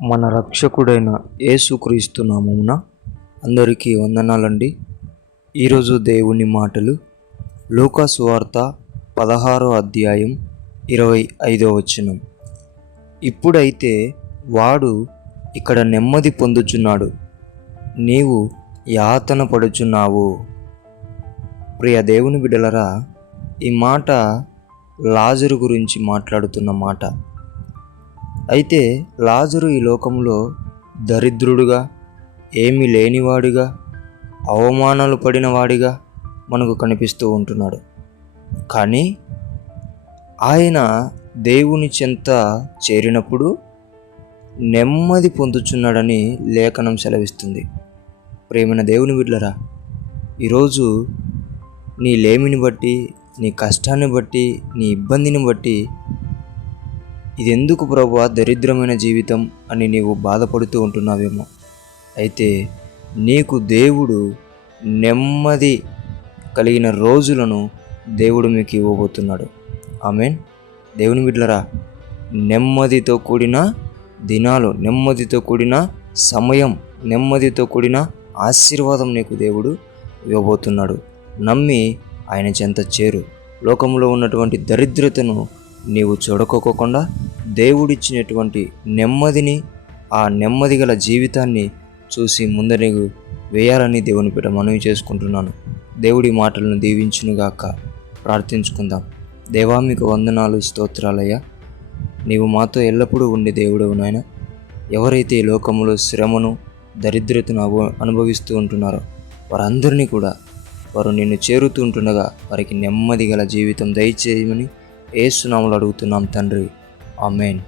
మన రక్షకుడైన యేసుక్రీస్తు నామమున అందరికీ వందనాలండి. ఈరోజు దేవుని మాటలు లూకా సువార్త 16వ అధ్యాయం 25వ వచనం. ఇప్పుడైతే వాడు ఇక్కడ నెమ్మది పొందుచున్నాడు, నీవు యాతన పడుచున్నావు. ప్రియ దేవుని బిడ్డలరా, ఈ మాట లాజరు గురించి మాట్లాడుతున్న మాట. అయితే లాజరు ఈ లోకంలో దరిద్రుడుగా, ఏమీ లేనివాడిగా, అవమానాలు పడినవాడిగా మనకు కనిపిస్తూ ఉంటున్నాడు. కానీ ఆయన దేవుని చెంత చేరినప్పుడు నెమ్మది పొందుచున్నాడని లేఖనం సెలవిస్తుంది. ప్రేమైన దేవుని బిడ్డలారా, ఈరోజు నీ లేమిని బట్టి, నీ కష్టాన్ని బట్టి, నీ ఇబ్బందిని బట్టి ఇది ఎందుకు ప్రభువా దరిద్రమైన జీవితం అని నీవు బాధపడుతూ ఉంటున్నావేమో. అయితే నీకు దేవుడు నెమ్మది కలిగిన రోజులను దేవుడు మీకు ఇవ్వబోతున్నాడు. ఆమేన్. దేవుని బిడ్డలారా, నెమ్మదితో కూడిన దినాలు, నెమ్మదితో కూడిన సమయం, నెమ్మదితో కూడిన ఆశీర్వాదం నీకు దేవుడు ఇవ్వబోతున్నాడు. నమ్మి ఆయన చెంత చేరు. లోకంలో ఉన్నటువంటి దరిద్రతను నీవు చూడకోకుండా దేవుడిచ్చినటువంటి నెమ్మదిని, ఆ నెమ్మది గల జీవితాన్ని చూసి ముందడుగు వేయాలని దేవుని పేట మనవి చేసుకుంటున్నాను. దేవుడి మాటలను దీవించునుగాక. ప్రార్థించుకుందాం. దేవా, మీకు వందనాలు, స్తోత్రాలయ్యా. నీవు మాతో ఎల్లప్పుడూ ఉండే దేవుడవు నాయన. ఎవరైతే ఈ లోకంలో శ్రమను, దరిద్రతను అనుభవిస్తూ ఉంటున్నారో వారందరినీ కూడా వారు నిన్ను చేరుతూ ఉంటుండగా వారికి నెమ్మది గల జీవితం దయచేయమని యేసు నామములో అడుగుతున్నాం తండ్రి. ఆమేన్.